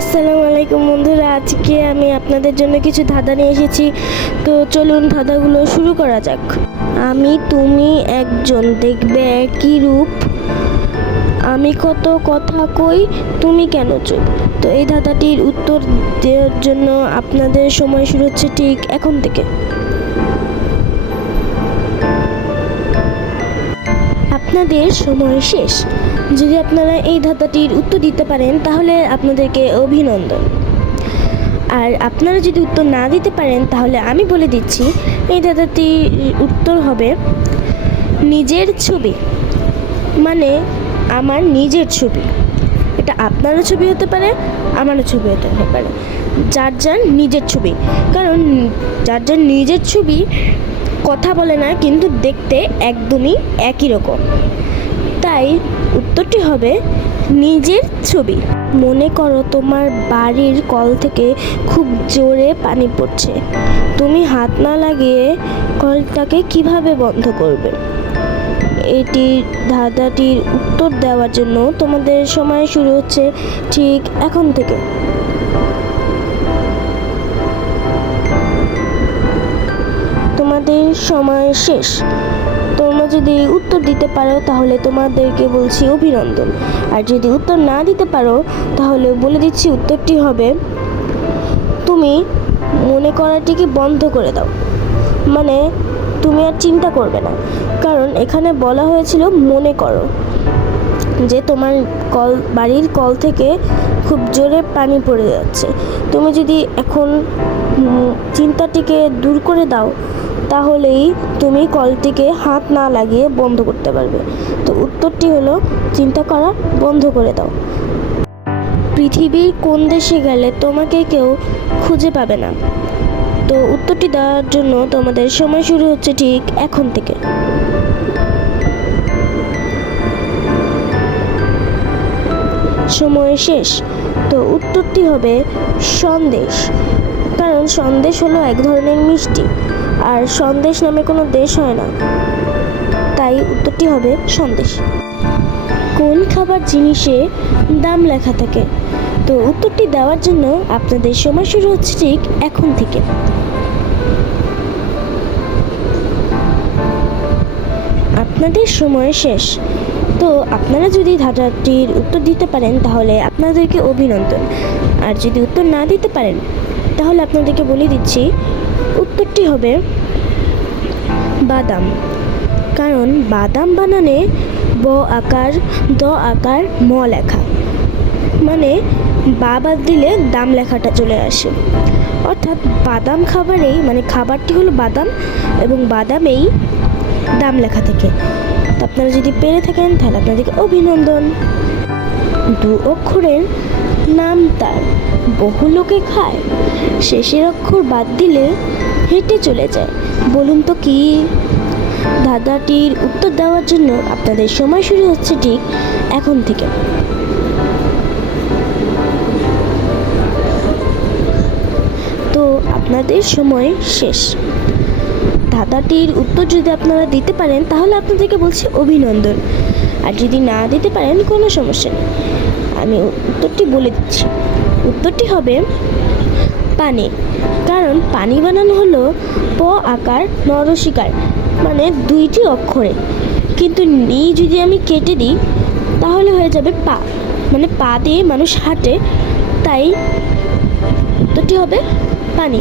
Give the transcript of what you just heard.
আসসালামু আলাইকুম বন্ধুরা, আজকে আমি আপনাদের জন্য কিছু ধাঁধা নিয়ে এসেছি। তো চলুন ধাঁধাগুলো শুরু করা যাক। আমি তুমি একজন, দেখবে একই রূপ, আমি কত কথা কই, তুমি কেন চুপ। তো এই ধাঁধাটির উত্তর দেওয়ার জন্য আপনাদের সময় শুরু হচ্ছে ঠিক এখন থেকে। আপনাদের সময় শেষ। যদি আপনারা এই ধাঁধাটির উত্তর দিতে পারেন তাহলে আপনাদেরকে অভিনন্দন। আর আপনারা যদি উত্তর না দিতে পারেন তাহলে আমি বলে দিচ্ছি এই ধাঁধাটির উত্তর হবে নিজের ছবি। মানে আমার নিজের ছবি। এটা আপনারও ছবি হতে পারে, আমারও ছবি হতে পারে, যার যার নিজের ছবি। কারণ যার যার নিজের ছবি কথা বলে না, কিন্তু দেখতে একদমই একই রকম। তাই উত্তরটি হবে নিজের ছবি। মনে করো তোমার বাড়ির কল থেকে খুব জোরে পানি পড়ছে, তুমি হাত না লাগিয়ে কলটাকে কিভাবে বন্ধ করবে? এটি ধাঁধাটির উত্তর দেওয়ার জন্য তোমাদের সময় শুরু হচ্ছে ঠিক এখন থেকে। তোমাদের সময় শেষ। তোমরা যদি উত্তর দিতে পারো তাহলে তোমাদেরকে বলছি অভিনন্দন। আর যদি উত্তর না দিতে পারো তাহলে বলে দিচ্ছি উত্তরটি হবে তুমি মনে করাটিকে বন্ধ করে দাও। মানে তুমি আর চিন্তা করবে না। কারণ এখানে বলা হয়েছিল মনে করো যে তোমার বাড়ির কল থেকে খুব জোরে পানি পড়ে যাচ্ছে, তুমি যদি এখন চিন্তাটিকে দূর করে দাও তাহলেই তুমি কলটিকে হাত না লাগিয়ে বন্ধ করতে পারবে। তো উত্তরটি হলো চিন্তা করা বন্ধ করে দাও। পৃথিবীর কোন দেশে গেলে তোমাকে কেউ খুঁজে পাবে না? তো উত্তরটি দেওয়ার জন্য তোমাদের সময় শুরু হচ্ছে ঠিক এখন থেকে। সময় শেষ। তো উত্তরটি হবে সন্দেশ। কারণ সন্দেশ হলো এক ধরনের মিষ্টি, আর সন্দেশ নামে কোনো দেশ হয় না, তাই উত্তরটি হবে সন্দেশ। কোন খাবার জিনিসে দাম লেখা থাকে? তো উত্তরটি দেওয়ার জন্য আপনাদের সময় শুরু হচ্ছে ঠিক এখন থেকে। আপনাদের সময় শেষ। তো আপনারা যদি ধাঁধাটির উত্তর দিতে পারেন তাহলে আপনাদেরকে অভিনন্দন। আর যদি উত্তর না দিতে পারেন তাহলে আপনাদেরকে বলে দিচ্ছি উত্তরটি হবে বাদাম। কারণ বাদাম বানানে ব আকার দ আকার ম লেখা, মানে বা বাদ দিলে দাম লেখাটা চলে আসে। অর্থাৎ বাদাম খাবারেই, মানে খাবারটি হলো বাদাম এবং বাদামেই দাম লেখা থাকে। তো আপনারা যদি পেরে থাকেন তাহলে আপনাদেরকে অভিনন্দন। দু অক্ষরের নাম তার, বহু লোকে খায়, শেষের অক্ষর বাদ দিলে হেঁটে চলে যায়। বলুন তো কি? ধাঁধাটির উত্তর দেওয়ার জন্য আপনাদের সময় শুরু হচ্ছে ঠিক এখন থেকে। তো আপনাদের সময় শেষ। ধাঁধাটির উত্তর যদি আপনারা দিতে পারেন তাহলে আপনাদেরকে বলছি অভিনন্দন। আর যদি না দিতে পারেন কোনো সমস্যা নেই, আমি উত্তরটি বলে দিচ্ছি। উত্তরটি হবে পানি। কারণ পানি বানানো হলো প আকার নরসিকার, মানে দুইটি অক্ষরে, কিন্তু নি যদি আমি কেটে দিই তাহলে হয়ে যাবে পা, মানে পা দিয়ে মানুষ হাঁটে, তাই উত্তরটি হবে পানি।